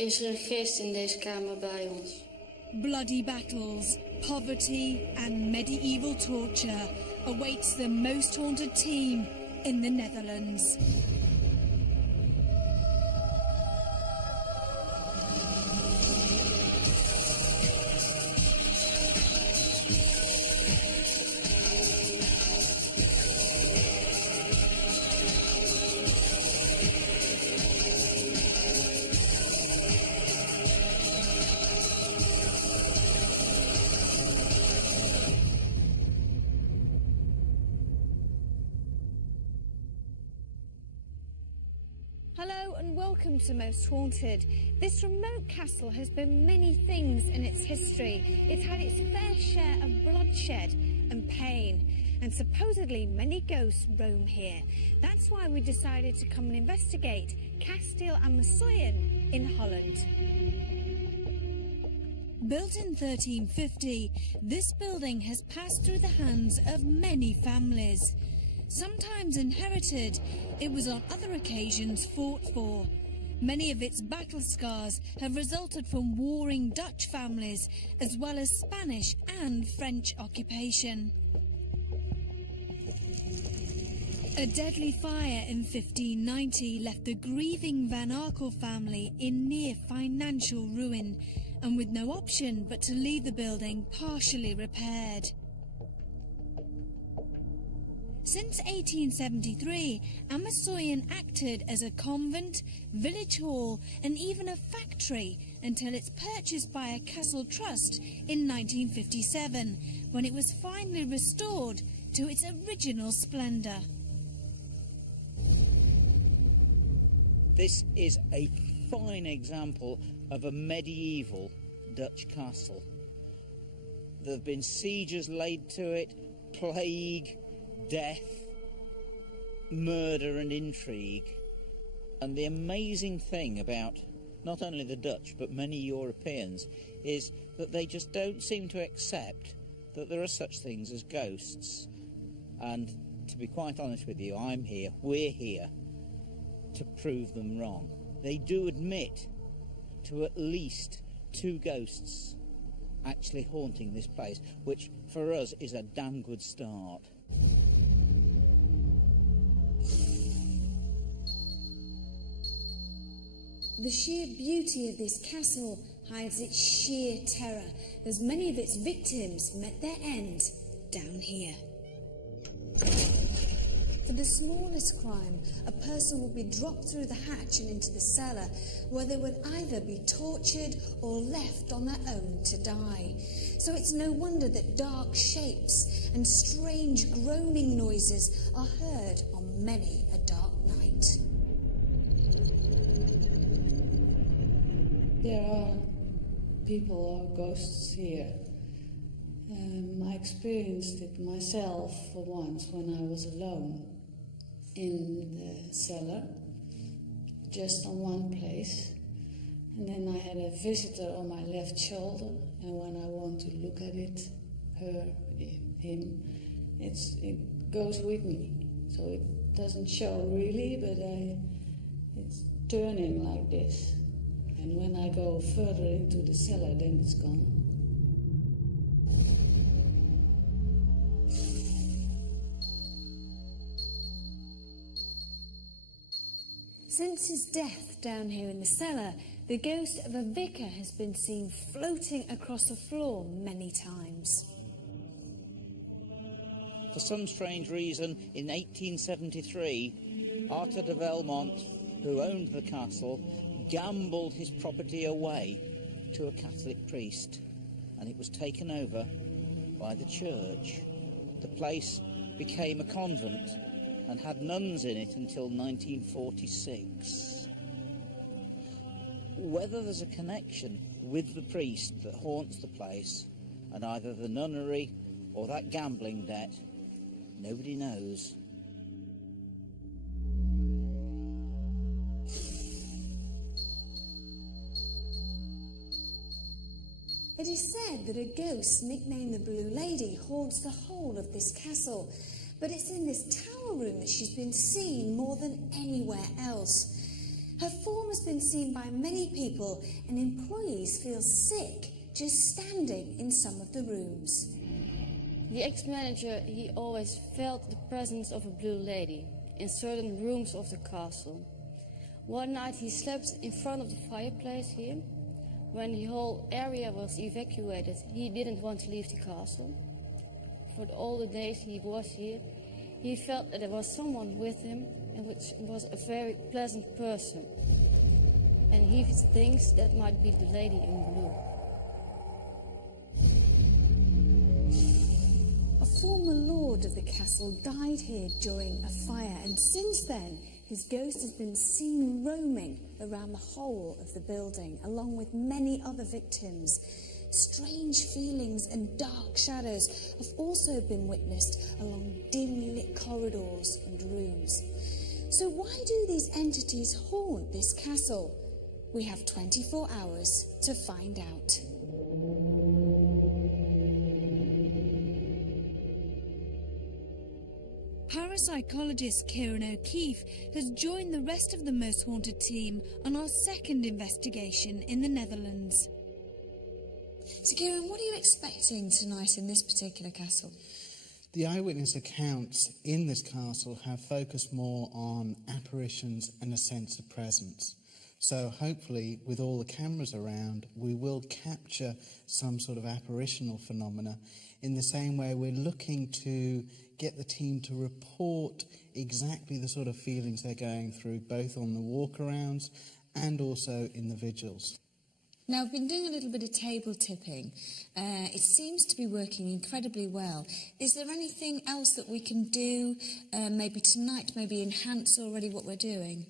Is een geest in deze kamer bij ons? Bloody battles, poverty and medieval torture awaits the most haunted team in the Netherlands. Hello and welcome to Most Haunted. This remote castle has been many things in its history. It's had its fair share of bloodshed and pain, and supposedly many ghosts roam here. That's why we decided to come and investigate Kasteel Ammersoyen in Holland. Built in 1350, this building has passed through the hands of many families. Sometimes inherited, it was on other occasions fought for. Many of its battle scars have resulted from warring Dutch families, as well as Spanish and French occupation. A deadly fire in 1590 left the grieving Van Arkel family in near financial ruin, and with no option but to leave the building partially repaired. Since 1873, Ammersoyen acted as a convent, village hall and even a factory until it's purchased by a castle trust in 1957, when it was finally restored to its original splendour. This is a fine example of a medieval Dutch castle. There have been sieges laid to it, plague, death, murder and intrigue. And the amazing thing about not only the Dutch but many Europeans is that they just don't seem to accept that there are such things as ghosts. And to be quite honest with you, we're here to prove them wrong. They do admit to at least 2 ghosts actually haunting this place, which for us is a damn good start. The sheer beauty of this castle hides its sheer terror, as many of its victims met their end down here. For the smallest crime, a person would be dropped through the hatch and into the cellar, where they would either be tortured or left on their own to die. So it's no wonder that dark shapes and strange groaning noises are heard on many a dark night. There are people or ghosts here. I experienced it myself for once when I was alone in the cellar, just on one place. And then I had a visitor on my left shoulder, and when I want to look at it, her, him, it goes with me. So it doesn't show really, but it's turning like this. And when I go further into the cellar, then it's gone. Since his death down here in the cellar, the ghost of a vicar has been seen floating across the floor many times. For some strange reason, in 1873, Arthur de Velmont, who owned the castle, gambled his property away to a Catholic priest, and it was taken over by the church. The place became a convent and had nuns in it until 1946. Whether there's a connection with the priest that haunts the place and either the nunnery or that gambling debt, nobody knows. It is said that a ghost nicknamed the Blue Lady haunts the whole of this castle, but it's in this tower room that she's been seen more than anywhere else. Her form has been seen by many people, and employees feel sick just standing in some of the rooms. The ex-manager, he always felt the presence of a blue lady in certain rooms of the castle. One night he slept in front of the fireplace here. When the whole area was evacuated, he didn't want to leave the castle. For all the days he was here, he felt that there was someone with him, and which was a very pleasant person. And he thinks that might be the lady in blue. A former lord of the castle died here during a fire, and since then his ghost has been seen roaming around the whole of the building, along with many other victims. Strange feelings and dark shadows have also been witnessed along dimly lit corridors and rooms. So why do these entities haunt this castle? We have 24 hours to find out. Parapsychologist Kieran O'Keefe has joined the rest of the Most Haunted team on our second investigation in the Netherlands. So Kieran, what are you expecting tonight in this particular castle? The eyewitness accounts in this castle have focused more on apparitions and a sense of presence. So hopefully, with all the cameras around, we will capture some sort of apparitional phenomena. In the same way, we're looking to get the team to report exactly the sort of feelings they're going through, both on the walkarounds and also in the vigils. Now, I've been doing a little bit of table tipping. It seems to be working incredibly well. Is there anything else that we can do, maybe tonight, maybe enhance already what we're doing?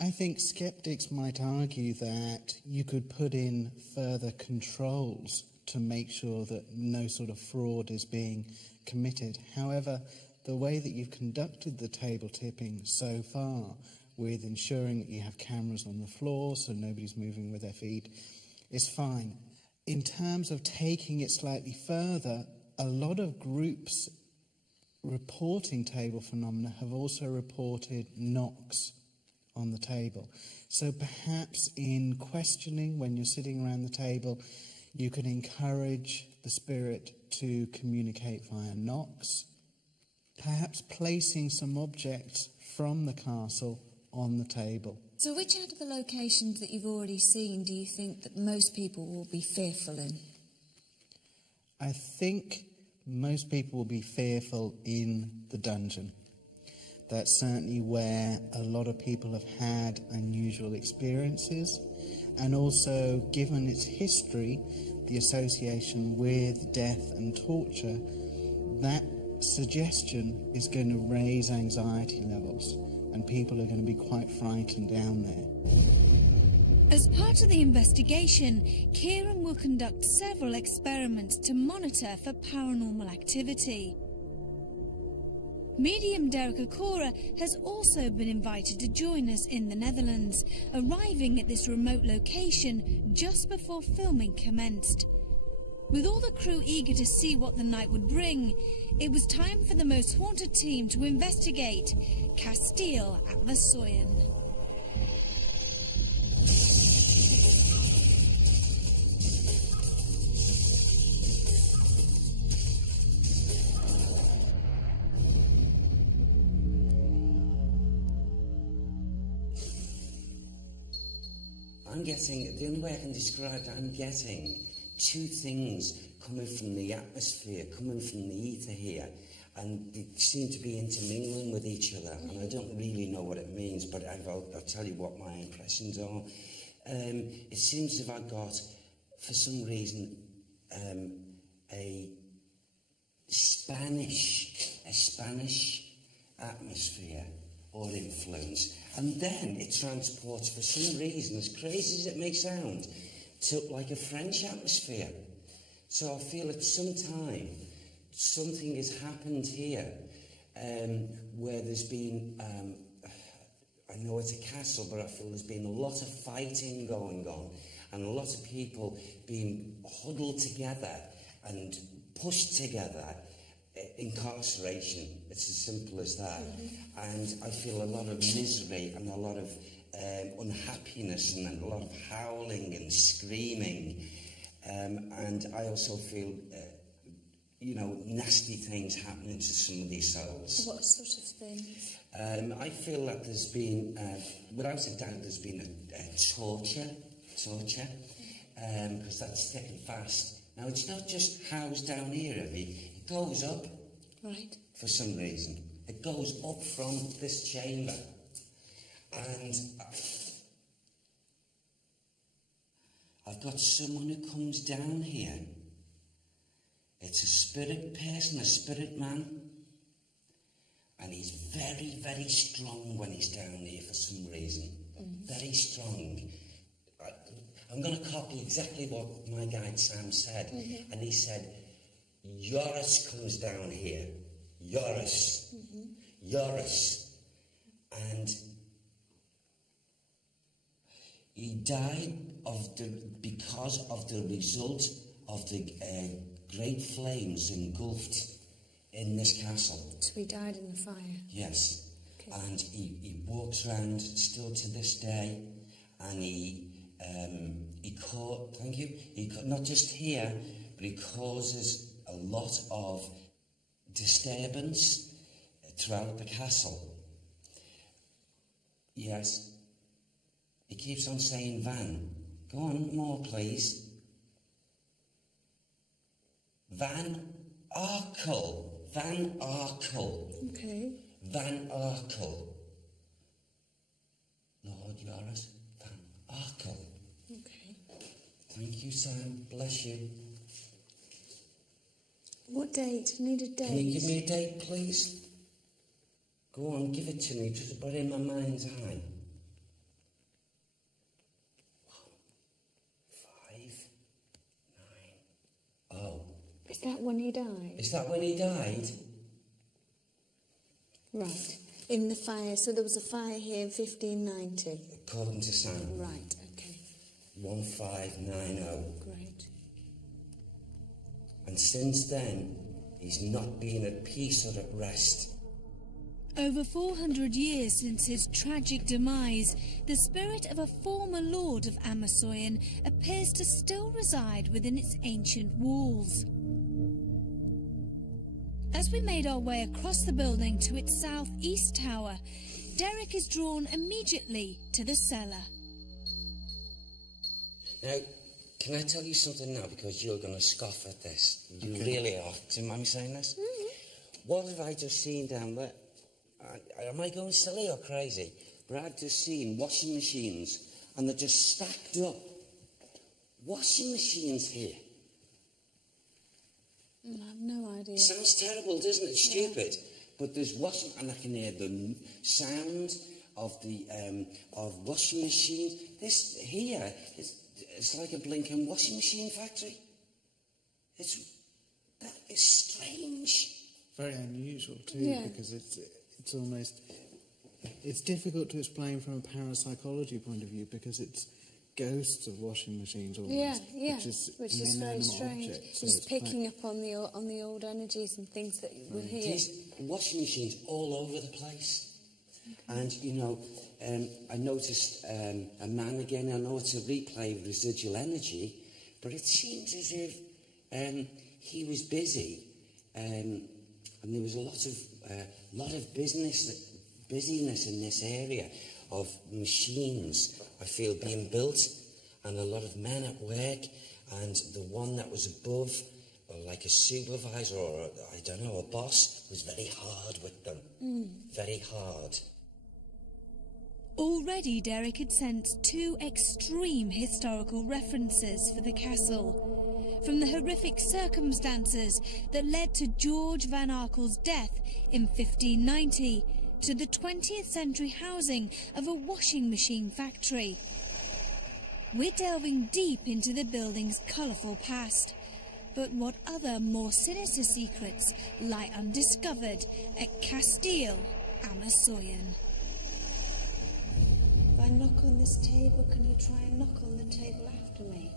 I think skeptics might argue that you could put in further controls to make sure that no sort of fraud is being committed. However, the way that you've conducted the table tipping so far, with ensuring that you have cameras on the floor so nobody's moving with their feet, is fine. In terms of taking it slightly further, a lot of groups reporting table phenomena have also reported knocks on the table. So perhaps in questioning, when you're sitting around the table, you can encourage the spirit to communicate via knocks, perhaps placing some objects from the castle on the table. So which out of the locations that you've already seen do you think that most people will be fearful in? I think most people will be fearful in the dungeon. That's certainly where a lot of people have had unusual experiences, and also, given its history, the association with death and torture, that suggestion is going to raise anxiety levels, and people are going to be quite frightened down there. As part of the investigation, Kieran will conduct several experiments to monitor for paranormal activity. Medium Derek Okora has also been invited to join us in the Netherlands, arriving at this remote location just before filming commenced. With all the crew eager to see what the night would bring, it was time for the Most Haunted team to investigate Kasteel, Ammersoyen. The only way I can describe it, I'm getting two things coming from the atmosphere, coming from the ether here, and they seem to be intermingling with each other, and I don't really know what it means, but I'll tell you what my impressions are. It seems as if I got, for some reason, a Spanish atmosphere or influence, and then it transports, for some reason, as crazy as it may sound, to like a French atmosphere. So I feel at some time something has happened here where there's been, I know it's a castle, but I feel there's been a lot of fighting going on and a lot of people being huddled together and pushed together. Incarceration, it's as simple as that. And I feel a lot of misery and a lot of unhappiness and a lot of howling and screaming. And I also feel, nasty things happening to some of these souls. What sort of things? I feel that there's been, without a doubt, there's been a torture, because that's sticking fast. Now, it's not just housed down here, Evie. It goes up. Right. For some reason. It goes up from this chamber. And I've got someone who comes down here. It's a spirit person, a spirit man. And he's very, very strong when he's down here for some reason. Very strong. I'm going to copy exactly what my guide Sam said. And he said, Yorus comes down here. Yorus. Yorus. And he died because of the result of the great flames engulfed in this castle. So he died in the fire? Yes. Okay. And he walks around still to this day, and he not just here, but he causes a lot of disturbance throughout the castle. Yes. He keeps on saying Van. Go on, more please. Van Arkle. Van Arkle. Okay. Van Arkle. Lord Yorus Van Arkle. Okay. Thank you, Sam. Bless you. What date? I need a date. Can you give me a date, please? Go on, give it to me, just put it in my mind's eye. 1, 5, 9. Oh. Is that when he died? Is that when he died? Right. In the fire. So there was a fire here in 1590? According to Sam. Right, okay. 1590. Great. And since then, he's not been at peace or at rest. Over 400 years since his tragic demise, the spirit of a former lord of Ammersoyen appears to still reside within its ancient walls. As we made our way across the building to its southeast tower, Derek is drawn immediately to the cellar. Now, can I tell you something now, because you're going to scoff at this? You really are. Do you mind me saying this? What have I just seen down there? Am I going silly or crazy? But I've just seen washing machines, and they're just stacked up. Washing machines here. I have no idea. Sounds terrible, doesn't it? Stupid. But there's washing, and I can hear the sound of the of washing machines. This here it's like a blinking washing machine factory. That is strange. Very unusual too, because it's almost, it's difficult to explain from a parapsychology point of view, because it's ghosts of washing machines almost, which is very inanimate strange. objects, so Just it's picking up on the old energies and things that were here. These washing machines all over the place. And I noticed a man again. I know it's a replay of residual energy, but it seems as if he was busy, and there was a lot of busyness in this area of machines, I feel, being built, and a lot of men at work, and the one that was above, like a supervisor or a boss, was very hard with them. Very hard. Already Derek had sensed two extreme historical references for the castle. From the horrific circumstances that led to George Van Arkle's death in 1590 to the 20th century housing of a washing machine factory. We're delving deep into the building's colourful past. But what other more sinister secrets lie undiscovered at Kasteel, Ammersoyen? If I knock on this table, can you try and knock on the table after me?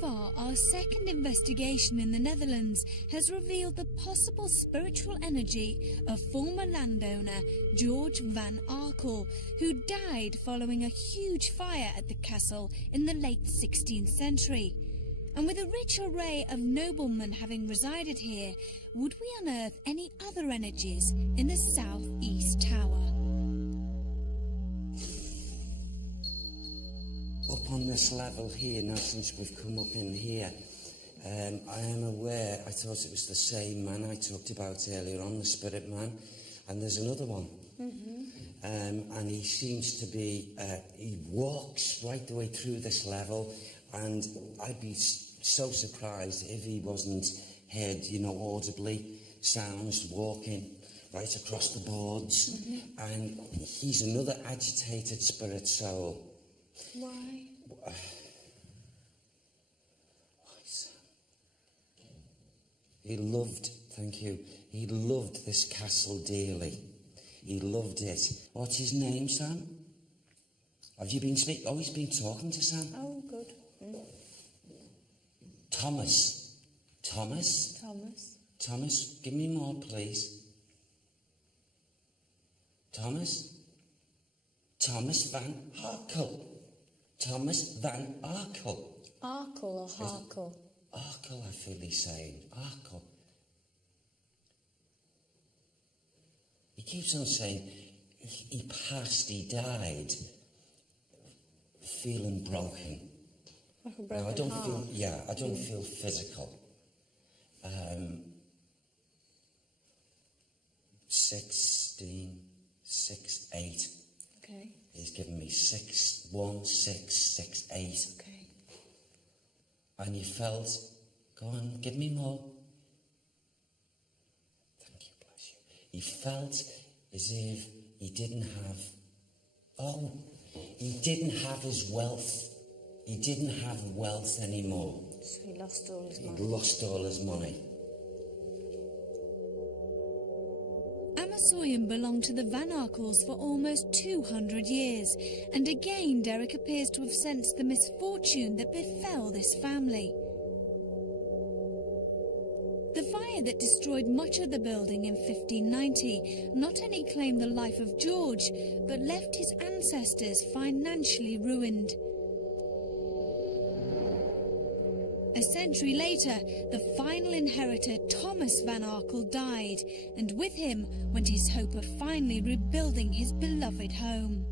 far, our second investigation in the Netherlands has revealed the possible spiritual energy of former landowner George van Arkel, who died following a huge fire at the castle in the late 16th century. And with a rich array of noblemen having resided here, would we unearth any other energies in the southeast tower? Up on this level here, now since we've come up in here, I am aware, I thought it was the same man I talked about earlier on, the spirit man, and there's another one. And he seems to be, he walks right the way through this level, and I'd be so surprised if he wasn't heard, you know, audibly, sounds walking right across the boards. And he's another agitated spirit soul. Why? Why, Sam? He loved, thank you, he loved this castle dearly. He loved it. What's his name, Sam? Have you been oh, he's been talking to Sam? Oh, good. Thomas. Thomas? Thomas. Thomas, give me more, please. Thomas? Thomas van Arkel. Thomas van Arkel. Arkel or Harkel? Arkel, I feel he's saying. Arkel. He keeps on saying he passed, he died, feeling broken. Like a Now, broken I don't heart. feel, yeah, I don't feel physical. 16, 6, 8. Okay. He's given me 6, 1, 6, 6, 8. Okay. And you felt, go on, give me more. Thank you, bless you. He felt as if he didn't have, he didn't have his wealth. He didn't have wealth anymore. So he lost all his He'd money. lost all his money. Ammersoyen belonged to the Van Arkels for almost 200 years, and again Derek appears to have sensed the misfortune that befell this family. The fire that destroyed much of the building in 1590 not only claimed the life of George, but left his ancestors financially ruined. A century later, the final inheritor, Thomas van Arkel, died, and with him went his hope of finally rebuilding his beloved home.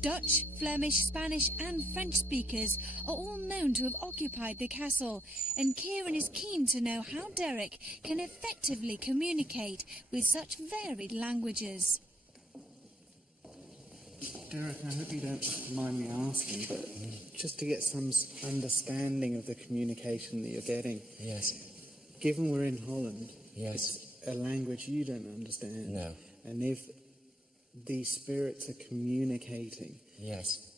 Dutch, Flemish, Spanish and French speakers are all known to have occupied the castle, and Kieran is keen to know how Derek can effectively communicate with such varied languages. Derek, I hope you don't mind me asking, but just to get some understanding of the communication that you're getting. Yes. Given we're in Holland, Yes. it's a language you don't understand. No. And if these spirits are communicating, Yes.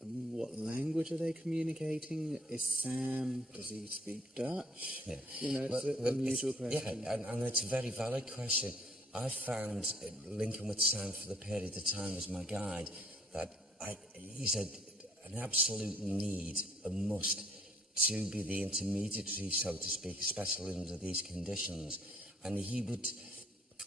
what language are they communicating? Is Sam, does he speak Dutch? Yeah. You know, it's an unusual question. Yeah, and it's a very valid question. I found, linking with Sam for the period of time as my guide, that he's an absolute need, a must, to be the intermediary, so to speak, especially under these conditions. And he would,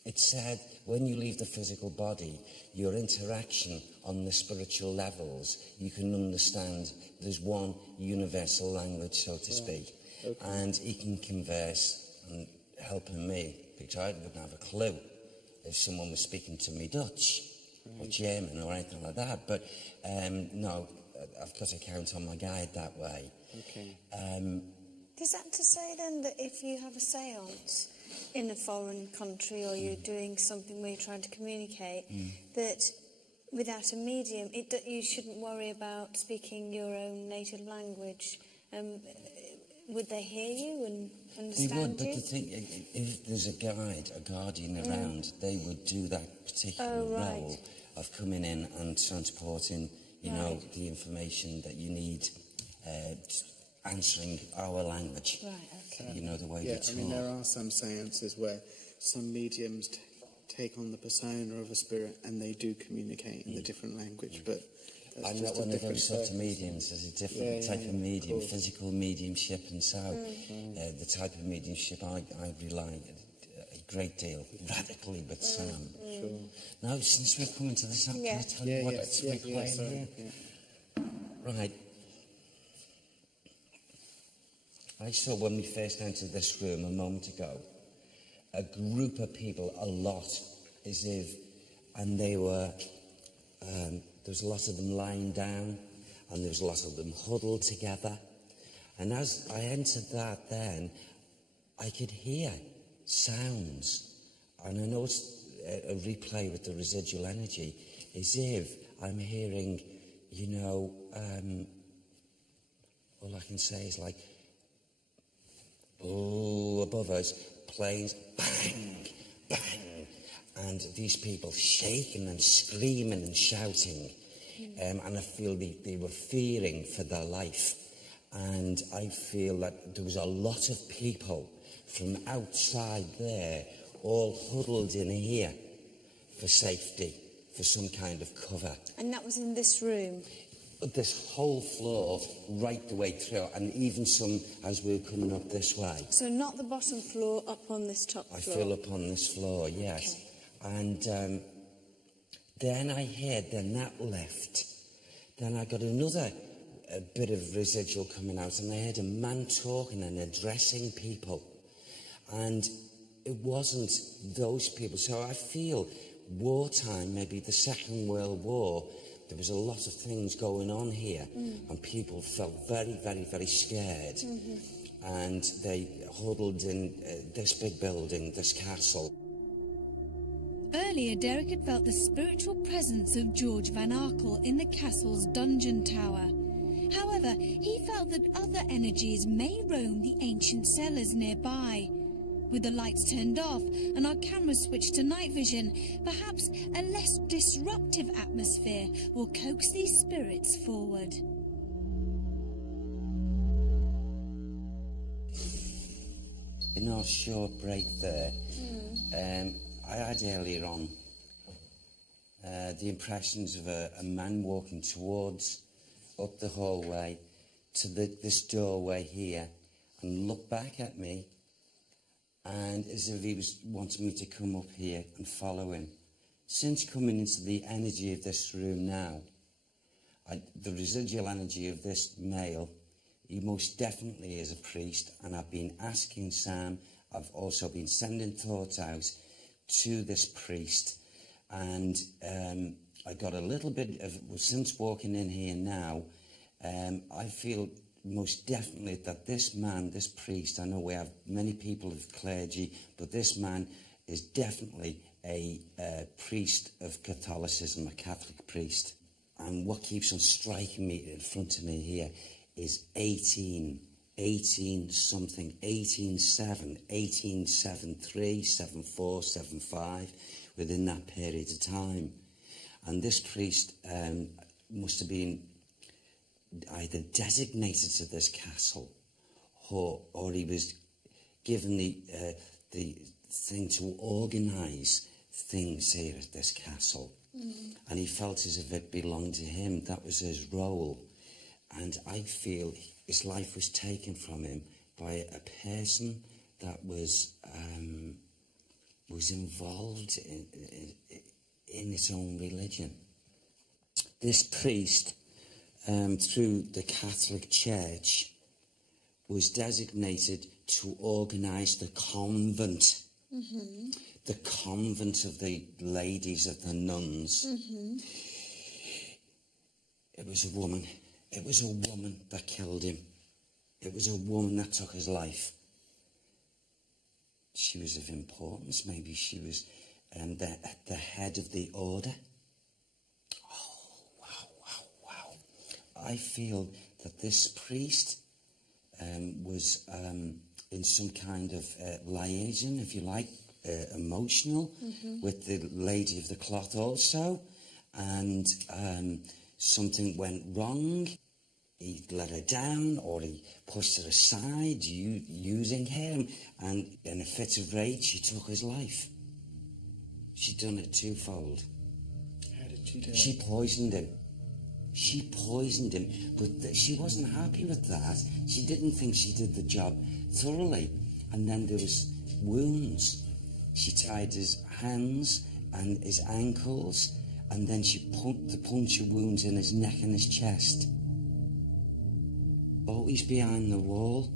it said, when you leave the physical body, your interaction on the spiritual levels, you can understand there's one universal language, so to speak. Okay. And he can converse and helping me, because I wouldn't have a clue if someone was speaking to me Dutch or German or anything like that. But no, I've got to count on my guide that way. Okay. Is that to say then that if you have a séance in a foreign country or you're doing something where you're trying to communicate, that without a medium, you shouldn't worry about speaking your own native language? Would they hear you and understand They would, but you? the thing, if there's a guide, a guardian around, they would do that particular role of coming in and transporting, you know, the information that you need, answering our language. Right, okay. You know, the way Yeah, we talk. I mean, there are some seances where some mediums take on the persona of a spirit and they do communicate in the different language, but I'm not one of those sort of mediums. There's a different type of medium, physical mediumship, and so the type of mediumship I rely a great deal, radically, with Sam. Sure. Now, since we're coming to this, can I tell you what's playing here? Right. I saw when we first entered this room a moment ago, a group of people, a lot, as if, and they were, there was a lot of them lying down, and there was a lot of them huddled together. And as I entered that then, I could hear sounds. And I noticed a replay with the residual energy, as if I'm hearing, you know, all I can say is like, oh, above us, planes, bang, bang, and these people shaking and screaming and shouting, and I feel they were fearing for their life, and I feel that there was a lot of people from outside there, all huddled in here for safety, for some kind of cover. And that was in this room? This whole floor, right the way through, and even some as we were coming up this way. So not the bottom floor, up on this top floor? I feel up on this floor, yes. Okay. And then I heard, then that left. Then I got another bit of residual coming out, and I heard a man talking and addressing people. And it wasn't those people. So I feel wartime, maybe the Second World War, there was a lot of things going on here, and people felt very, very, very scared. And they huddled in this big building, this castle. Earlier, Derek had felt the spiritual presence of George Van Arkel in the castle's dungeon tower. However, he felt that other energies may roam the ancient cellars nearby. With the lights turned off and our cameras switched to night vision, perhaps a less disruptive atmosphere will coax these spirits forward. In our short break there, I had earlier on the impressions of a man walking towards, up the hallway, to this doorway here, and looked back at me, and as if he was wanting me to come up here and follow him. Since coming into the energy of this room now, the residual energy of this male, he most definitely is a priest, and I've been asking Sam, I've also been sending thoughts out to this priest, and I got a little bit of, since walking in here now, I feel most definitely that this man, this priest, I know we have many people of clergy, but this man is definitely a priest of Catholicism, a Catholic priest. And what keeps on striking me in front of me here is 18 something, 18-7, 18-7-3, 7-4, 7-5, within that period of time. And this priest must have been either designated to this castle, or he was given the thing to organise things here at this castle. And he felt as if it belonged to him. That was his role. And I feel his life was taken from him by a person that was involved in its own religion. This priest, through the Catholic Church, was designated to organise the convent. The convent of the ladies, of the nuns. It was a woman. It was a woman that killed him. It was a woman that took his life. She was of importance. Maybe she was the head of the order. Oh, wow. I feel that this priest was in some kind of liaison, if you like, emotional, with the lady of the cloth also, and something went wrong. He let her down, or he pushed her aside, using her, and in a fit of rage, she took his life. She'd done it twofold. How did she do it? She poisoned him. She poisoned him, but she wasn't happy with that. She didn't think she did the job thoroughly. And then there was wounds. She tied his hands and his ankles, and then she put the puncture wounds in his neck and his chest. Always behind the wall.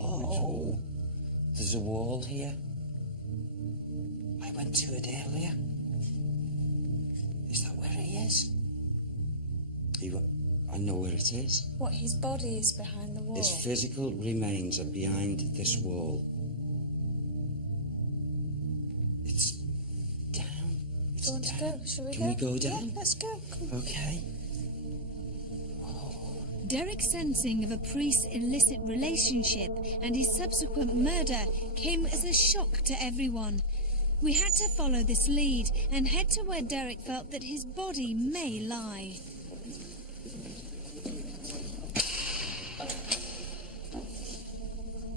Oh, there's a wall here. I went to it earlier. Is that where he is? I know where it is. What, his body is behind the wall? His physical remains are behind this wall. It's down. It's Do you want to down. go? Shall we Can we go down? Yeah, let's go. Come. Okay. Derek's sensing of a priest's illicit relationship and his subsequent murder came as a shock to everyone. We had to follow this lead and head to where Derek felt that his body may lie.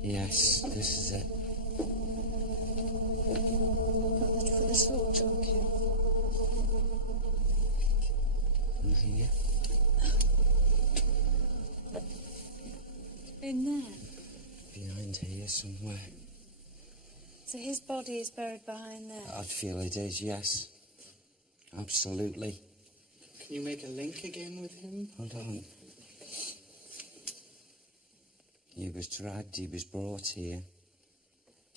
Yes, this is it. Put the sword okay. Nothing here. In there. Behind here somewhere. So his body is buried behind there. I'd feel it is, yes. Absolutely. Can you make a link again with him? Hold on. He was dragged, he was brought here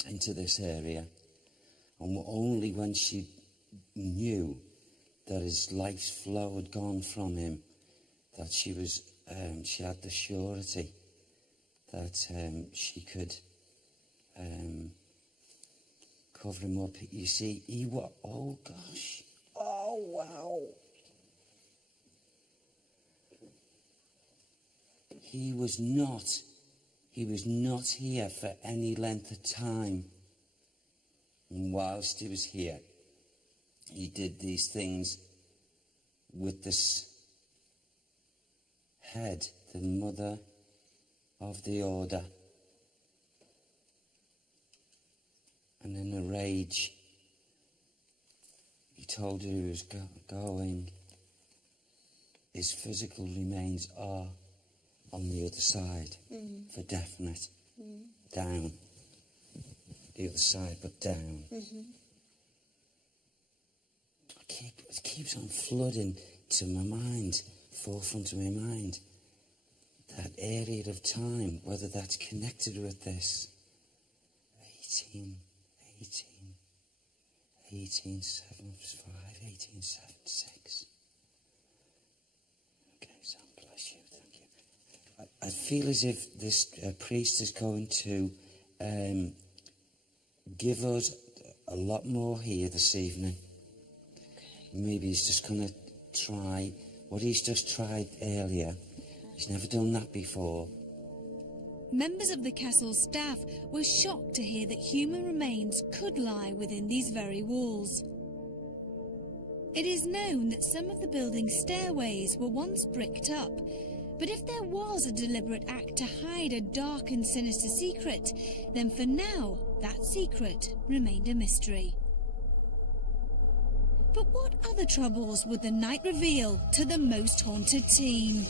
into this area, and only when she knew that his life's flow had gone from him, that she had the surety that she could cover him up. You see, oh gosh, oh wow. He was not here for any length of time. And whilst he was here, he did these things with this head, the mother of the order. And in a rage, he told her he was going. His physical remains are on the other side, for definite. Down. The other side, but down. It keeps on flooding to my mind, forefront of my mind, that area of time, whether that's connected with this. 1875, 1876. Okay, so bless you, thank you. I feel as if this priest is going to give us a lot more here this evening. Maybe he's just going to try what he's just tried earlier. He's never done that before. Members of the castle staff were shocked to hear that human remains could lie within these very walls. It is known that some of the building's stairways were once bricked up, but if there was a deliberate act to hide a dark and sinister secret, then for now, that secret remained a mystery. But what other troubles would the night reveal to the most haunted team?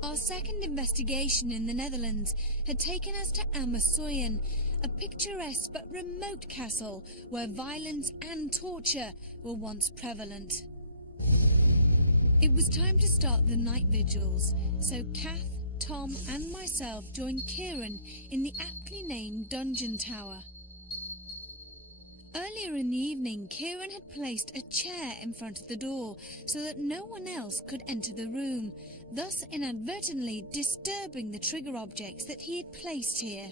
Our second investigation in the Netherlands had taken us to Ammersoyen, a picturesque but remote castle where violence and torture were once prevalent. It was time to start the night vigils, so Kath, Tom and myself joined Kieran in the aptly named Dungeon Tower. Earlier in the evening, Kieran had placed a chair in front of the door so that no one else could enter the room, thus inadvertently disturbing the trigger objects that he had placed here.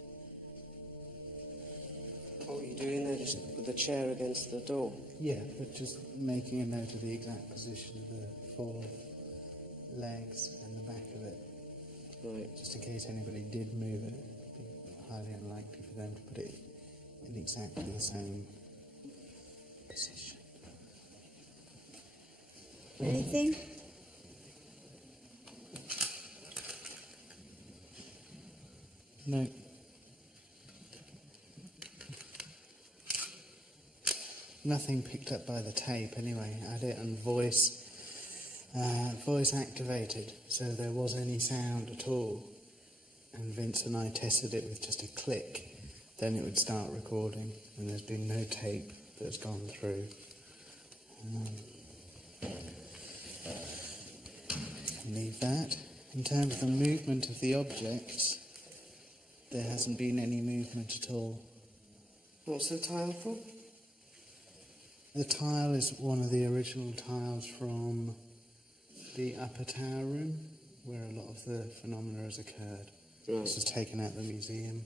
What were you doing there, just with the chair against the door? Yeah, but just making a note of the exact position of the 4 legs and the back of it. Right. Just in case anybody did move it, it'd be highly unlikely for them to put it in exactly the same position. Anything? No. Nothing picked up by the tape anyway. I had it on voice activated, so there was any sound at all. And Vince and I tested it with just a click, then it would start recording, and there's been no tape that's gone through. Leave that. In terms of the movement of the objects, there hasn't been any movement at all. What's the tile for? The tile is one of the original tiles from the upper tower room, where a lot of the phenomena has occurred. Right. This was taken out of the museum.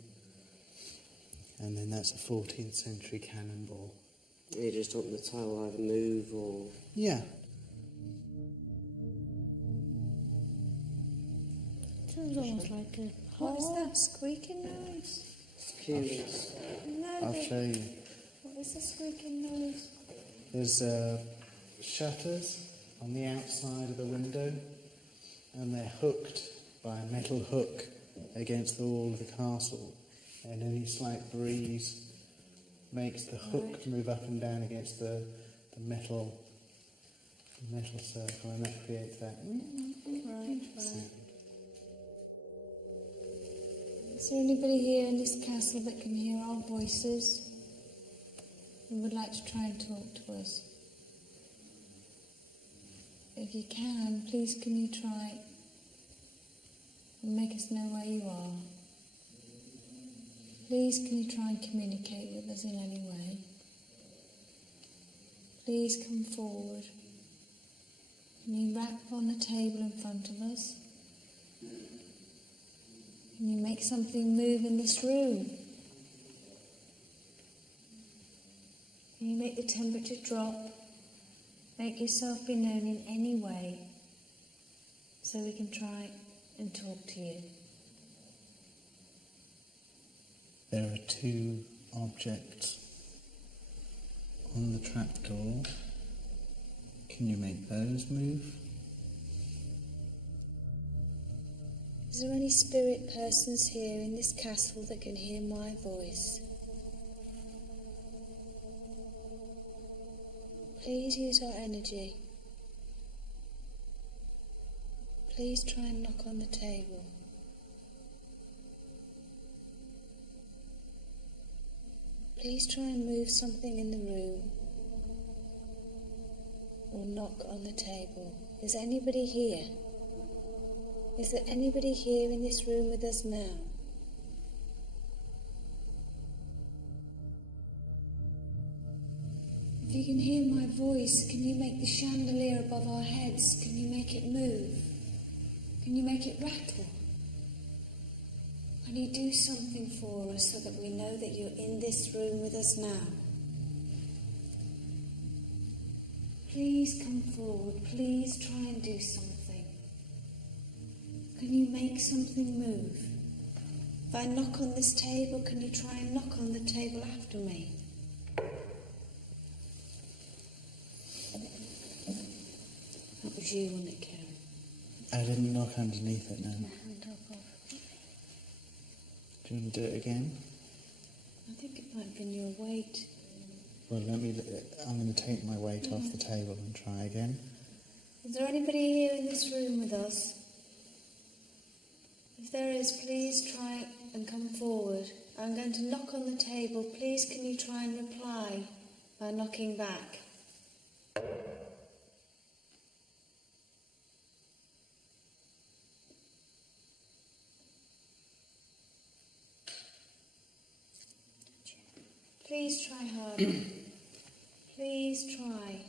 And then that's a 14th century cannonball. You just want the tile either move or... Yeah. Sounds almost like a... What is that squeaking noise? It's curious. No, I'll show you. what is the squeaking noise? There's shutters on the outside of the window, and they're hooked by a metal hook against the wall of the castle, and any slight breeze makes the hook move up and down against the metal circle, and that creates that sound. Is there anybody here in this castle that can hear our voices and would like to try and talk to us? If you can, please can you try and make us know where you are? Please can you try and communicate with us in any way? Please come forward. Can you rap on the table in front of us? Can you make something move in this room? Can you make the temperature drop? Make yourself be known in any way so we can try and talk to you. There are two objects on the trapdoor. Can you make those move? Is there any spirit persons here in this castle that can hear my voice? Please use our energy. Please try and knock on the table. Please try and move something in the room. Or knock on the table. Is anybody here? Is there anybody here in this room with us now? If you can hear my voice, can you make the chandelier above our heads? Can you make it move? Can you make it rattle? Can you do something for us so that we know that you're in this room with us now? Please come forward. Please try and do something. Can you make something move? If I knock on this table, can you try and knock on the table after me? That was you, wasn't it, Karen? I didn't knock underneath it, no. My hand up off. Do you want to do it again? I think it might have been your weight. Well, I'm going to take my weight off the table and try again. Is there anybody here in this room with us? If there is, please try and come forward. I'm going to knock on the table. Please can you try and reply by knocking back? Please try harder. Please try.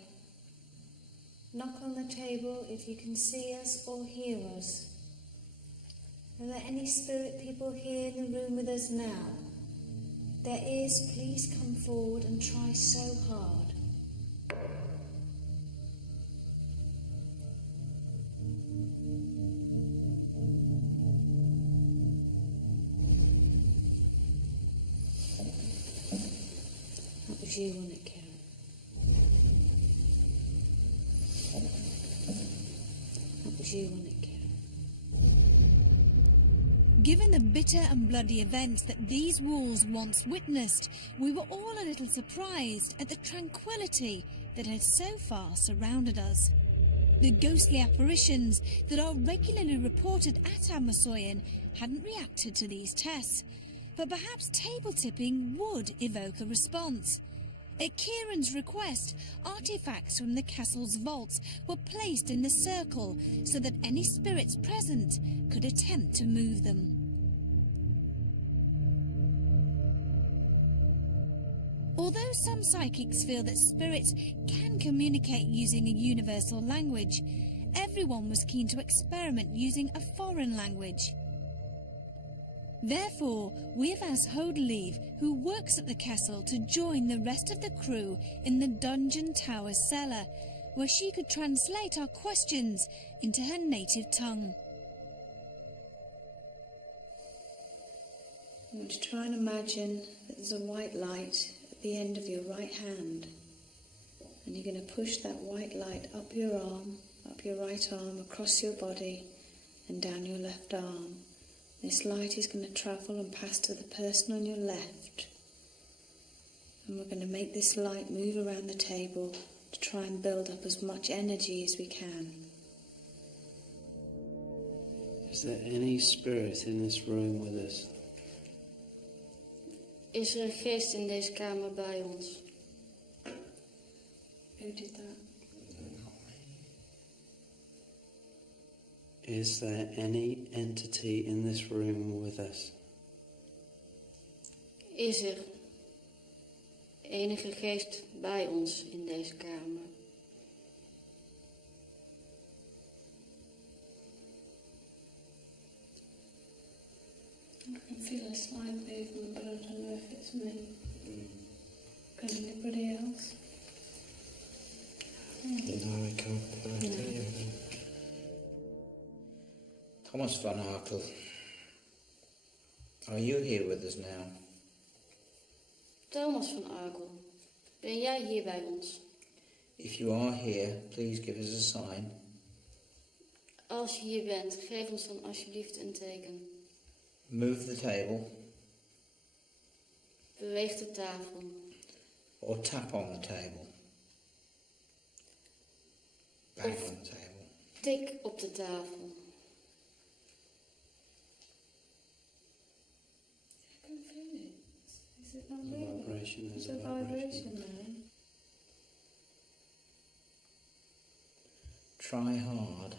Knock on the table if you can see us or hear us. Are there any spirit people here in the room with us now? There is, please come forward and try so hard. opportunity. Given the bitter and bloody events that these walls once witnessed, we were all a little surprised at the tranquility that had so far surrounded us. The ghostly apparitions that are regularly reported at Ammersoyen hadn't reacted to these tests, but perhaps table tipping would evoke a response. At Kieran's request, artifacts from the castle's vaults were placed in the circle so that any spirits present could attempt to move them. Although some psychics feel that spirits can communicate using a universal language, everyone was keen to experiment using a foreign language. Therefore, we have asked Hodelieve, who works at the castle, to join the rest of the crew in the dungeon tower cellar, where she could translate our questions into her native tongue. I want to try and imagine that there's a white light at the end of your right hand, and you're going to push that white light up your arm, up your right arm, across your body, and down your left arm. This light is going to travel and pass to the person on your left. And we're going to make this light move around the table to try and build up as much energy as we can. Is there any spirit in this room with us? Is een geest in deze kamer bij ons? Who did that? Is there any entity in this room with us? Is er enige geest bij ons in deze kamer? I can feel a slight movement, but I don't know if it's me. Can anybody else? No, I can't. Thomas van Arkel, are you here with us now? Thomas van Arkel, ben jij hier bij ons? If you are here, please give us a sign. Als je hier bent, geef ons dan alsjeblieft een teken. Move the table. Beweeg de tafel. Or tap on the table. Bang on the table. Tik op de tafel. I can feel it. Is it not real? Vibration, There's there's a a vibration there. Try hard.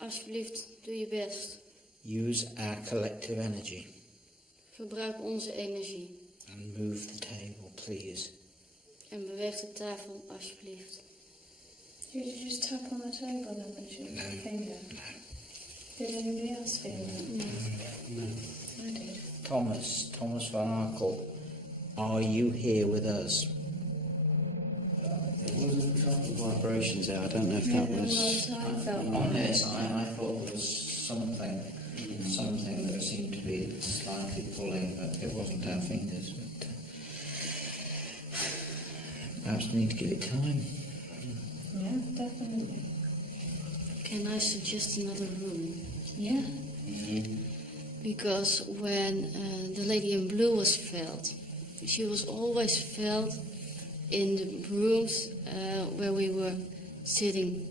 Alsjeblieft, doe je best. Use our collective energy. Verbruik onze energie. And move the table, please. En beweeg de tafel, alsjeblieft. Did you just tap on the table then with your finger? No. Did anybody else feel that? No. I did. Thomas van Arkel, are you here with us? There was a couple of vibrations there. I don't know if that was... I felt On this, I thought there was something that seemed to be slightly pulling, but it wasn't our fingers. But perhaps we need to give it time. Yeah, definitely. Can I suggest another room? Yeah. Because when the lady in blue was felled, she was always felled in the rooms where we were sitting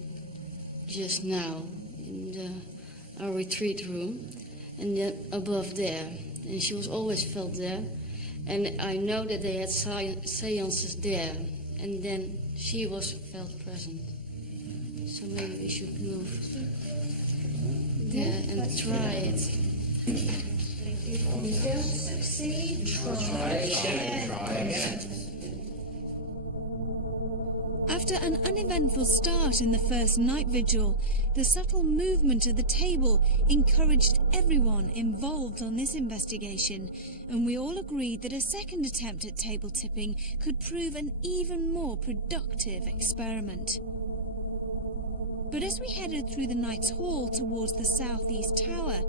just now, in our retreat room, and then above there. And she was always felled there. And I know that they had seances there, and then she was felt present. So maybe we should move there and try it. If you don't succeed, try again. After an uneventful start in the first night vigil, the subtle movement of the table encouraged everyone involved on this investigation, and we all agreed that a second attempt at table tipping could prove an even more productive experiment. But as we headed through the Knight's Hall towards the southeast tower,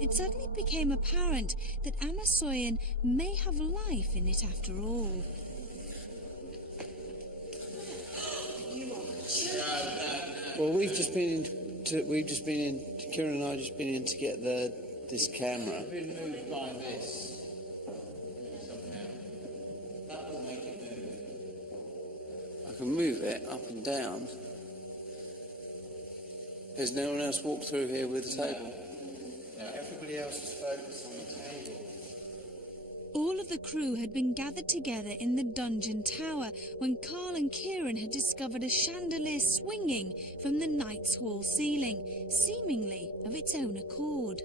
it suddenly became apparent that Ammersoyen may have life in it after all. Well, Kieran and I just been in to get this camera. I've been moved by this somehow. That will make it move. I can move it up and down. Has no one else walked through here with the table? No, everybody else is focused on the table. All of the crew had been gathered together in the dungeon tower when Carl and Kieran had discovered a chandelier swinging from the Knight's Hall ceiling, seemingly of its own accord.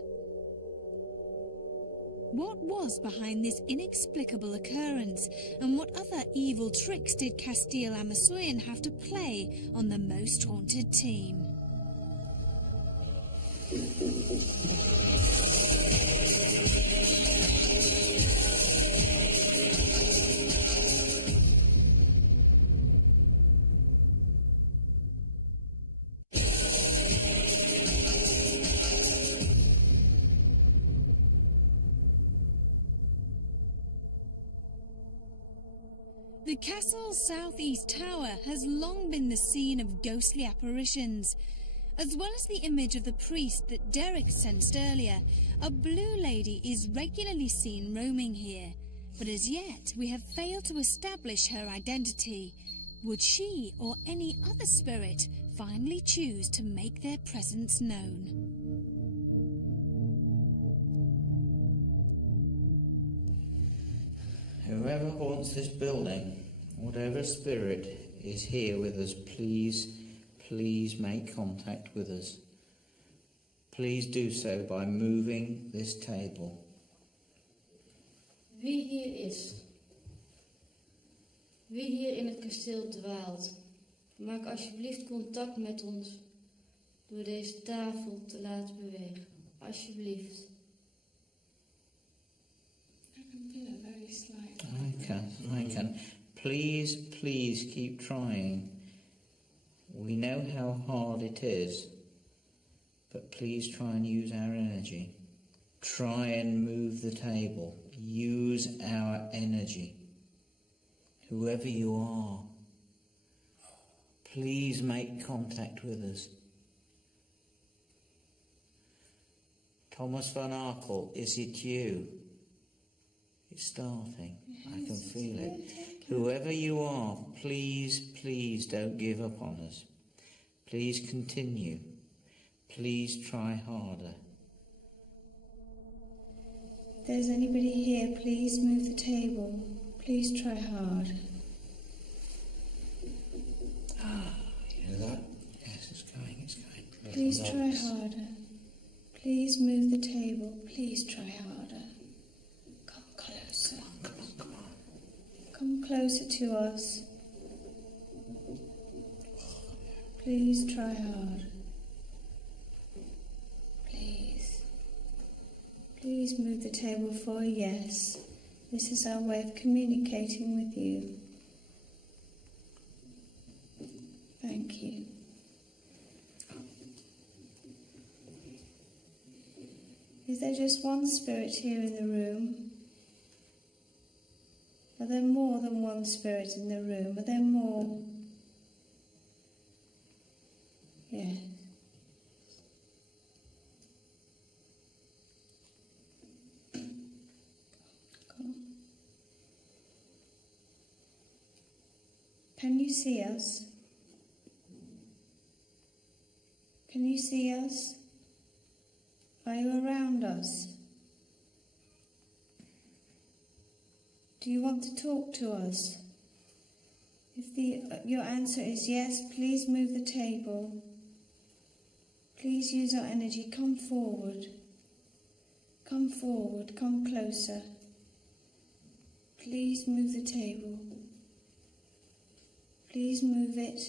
What was behind this inexplicable occurrence, and what other evil tricks did Kasteel Ammersoyen have to play on the most haunted team? The castle's southeast tower has long been the scene of ghostly apparitions. As well as the image of the priest that Derek sensed earlier, a blue lady is regularly seen roaming here. But as yet, we have failed to establish her identity. Would she or any other spirit finally choose to make their presence known? Whoever haunts this building, whatever spirit is here with us, please make contact with us. Please do so by moving this table. Wie hier is, wie hier in het kasteel dwaalt, maak alsjeblieft contact met ons door deze tafel te laten bewegen. Alsjeblieft. I can feel it very slightly. I can. Please keep trying. We know how hard it is, but please try and use our energy. Try and move the table. Use our energy. Whoever you are, please make contact with us. Thomas van Arkel, is it you? It's starting. Yes, I can feel it. Whoever you are, please don't give up on us. Please continue. Please try harder. If there's anybody here, please move the table. Please try hard. You hear that? Yes, it's going. Please try harder. Please move the table. Please try harder. Come closer. Come on. Come closer to us. Please try hard. Please move the table for a yes. This is our way of communicating with you. Thank you. Is there just one spirit here in the room? Are there more than one spirit in the room? Are there more? Yes. Can you see us? Can you see us? Are you around us? Do you want to talk to us? If your answer is yes, please move the table. Please use our energy. Come forward. Come forward. Come closer. Please move the table. Please move it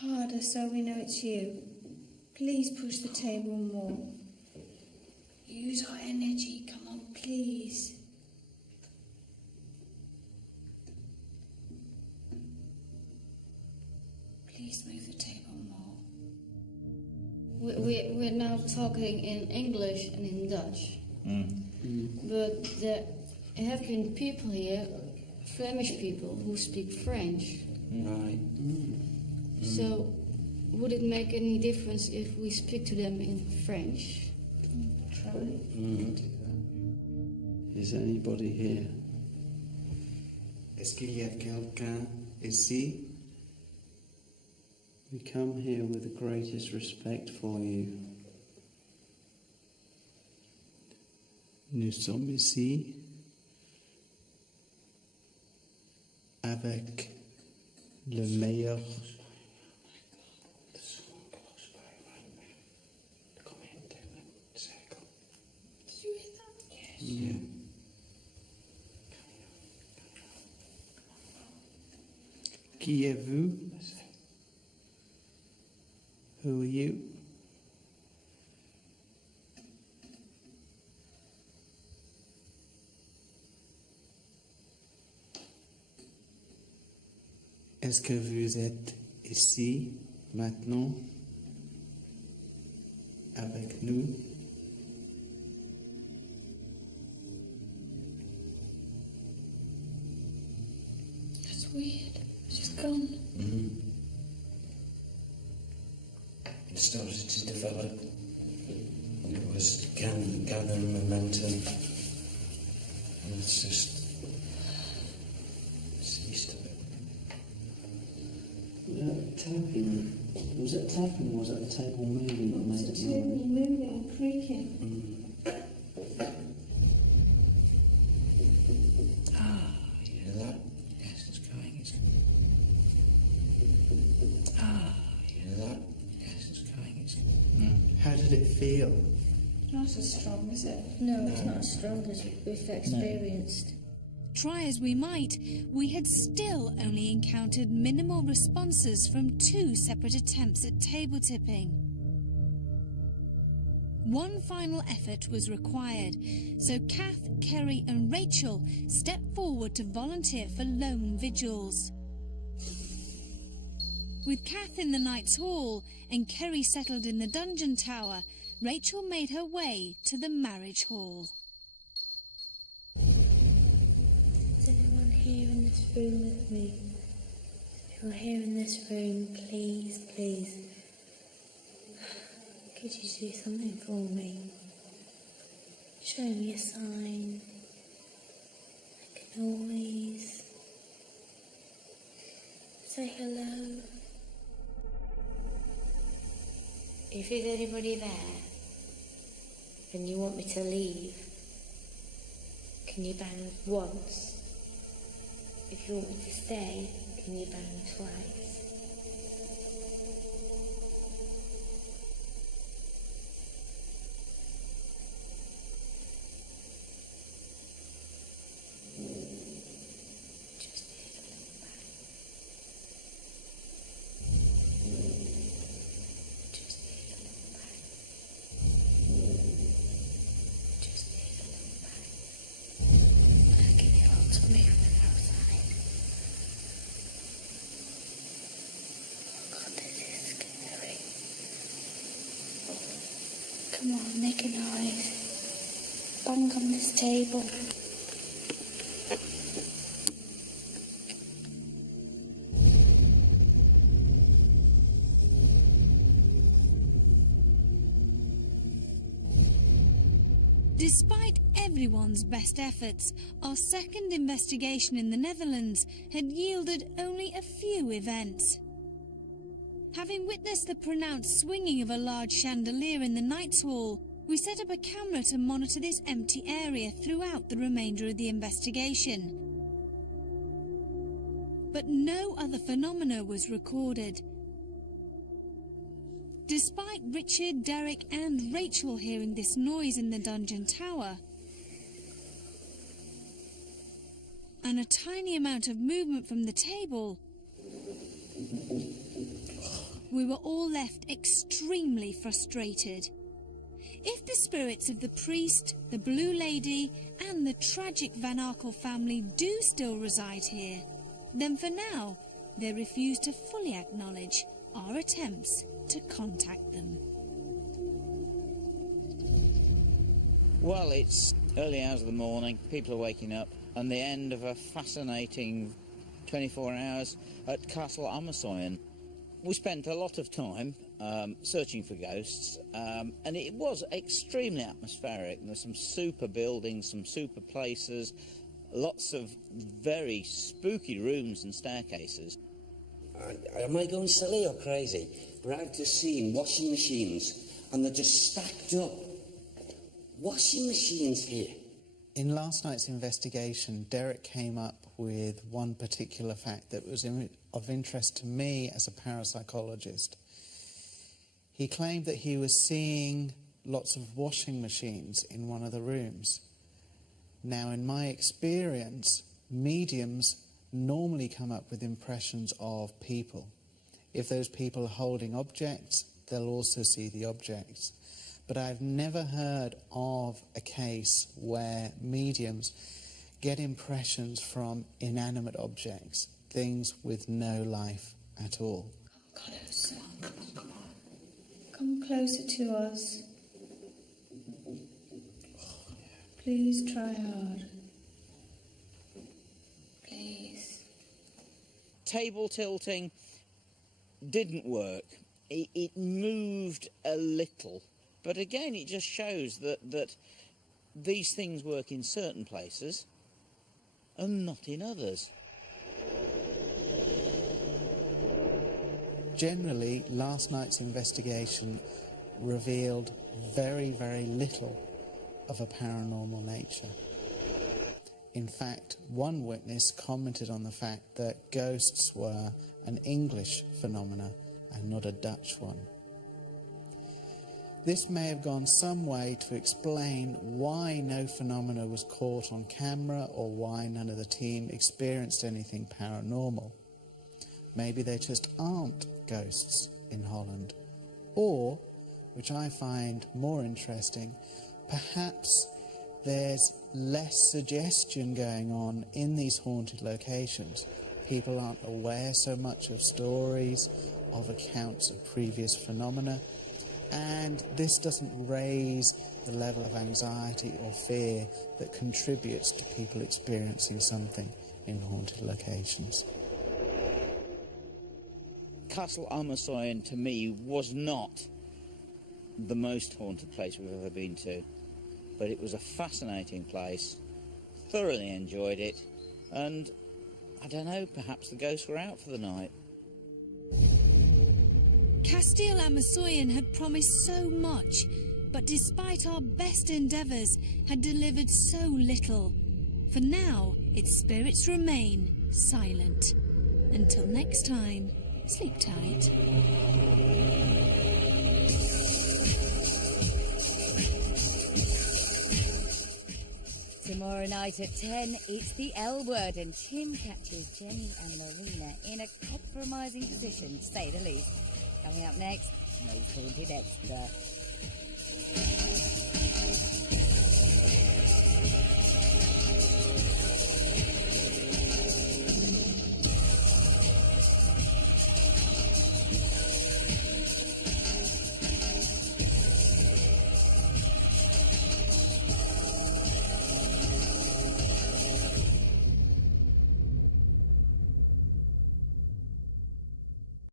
harder so we know it's you. Please push the table more. Use our energy. Come on, please. Please move the table more. now talking in English and in Dutch. But there have been people here, Flemish people, who speak French. Right. So, would it make any difference if we speak to them in French? Is there anybody here? Est-ce qu'il y a quelqu'un ici? We come here with the greatest respect for you. Nous sommes ici avec le meilleur. Yeah. Qui êtes-vous? Who are you? Est-ce que vous êtes ici, maintenant, avec nous? That's weird. She's gone. It started to develop. It was gathering momentum. And it's just ceased a bit. Tapping. Was it tapping or was it the table moving that made it It's moving and creaking. You hear that? Yes, it's going. It's going. You hear that? Yes, it's going. It's going. How did it feel? Not as strong, is it? No, it's not as strong as we've experienced. Try as we might, we had still only encountered minimal responses from 2 separate attempts at table tipping. One final effort was required, so Kath, Kerry and Rachel stepped forward to volunteer for lone vigils. With Kath in the Knight's Hall and Kerry settled in the dungeon tower, Rachel made her way to the marriage hall. Is anyone here in this room with me? If you're here in this room, please, please, could you do something for me? Show me a sign, make a noise, say hello. If there's anybody there and you want me to leave, can you bang once? If you want me to stay, can you bang twice? Just hear the little bang. Just hear the little bang. Just hear the little bang. I'll give you all to me from outside. Oh God, this is scary. Come on, make a noise. Bang on this table. Despite everyone's best efforts, our second investigation in the Netherlands had yielded only a few events. Having witnessed the pronounced swinging of a large chandelier in the Knight's Hall, we set up a camera to monitor this empty area throughout the remainder of the investigation. But no other phenomena was recorded. Despite Richard, Derek and Rachel hearing this noise in the dungeon tower, and a tiny amount of movement from the table, we were all left extremely frustrated. If the spirits of the priest, the Blue Lady and the tragic Van Arkel family do still reside here, then for now they refuse to fully acknowledge our attempts to contact them. Well, it's early hours of the morning, people are waking up, and the end of a fascinating 24 hours at Castle Ammersoyen. We spent a lot of time searching for ghosts, and it was extremely atmospheric. There's some super buildings, some super places, lots of very spooky rooms and staircases. Am I going silly or crazy? But I've just seen washing machines, and they're just stacked up. Washing machines here. In last night's investigation, Derek came up with one particular fact that was of interest to me as a parapsychologist. He claimed that he was seeing lots of washing machines in one of the rooms. Now, in my experience, mediums normally come up with impressions of people. If those people are holding objects, they'll also see the objects. But I've never heard of a case where mediums get impressions from inanimate objects, things with no life at all. Come closer. Come closer to us. Please try hard. Please. Table tilting didn't work. It moved a little. But again, it just shows that these things work in certain places and not in others. Generally, last night's investigation revealed very, very little of a paranormal nature. In fact, one witness commented on the fact that ghosts were an English phenomena and not a Dutch one. This may have gone some way to explain why no phenomena was caught on camera or why none of the team experienced anything paranormal. Maybe there just aren't ghosts in Holland. Or, which I find more interesting, perhaps there's less suggestion going on in these haunted locations. People aren't aware so much of stories, of accounts of previous phenomena, and this doesn't raise the level of anxiety or fear that contributes to people experiencing something in haunted locations. Castle Ammersoyen, to me, was not the most haunted place we've ever been to, but it was a fascinating place, thoroughly enjoyed it, and, I don't know, perhaps the ghosts were out for the night. Kasteel Ammersoyen had promised so much, but despite our best endeavours, had delivered so little. For now, its spirits remain silent. Until next time, sleep tight. Tomorrow night at 10, it's the L Word, and Tim catches Jenny and Marina in a compromising position, to say the least. Coming up next, Most Haunted Extra.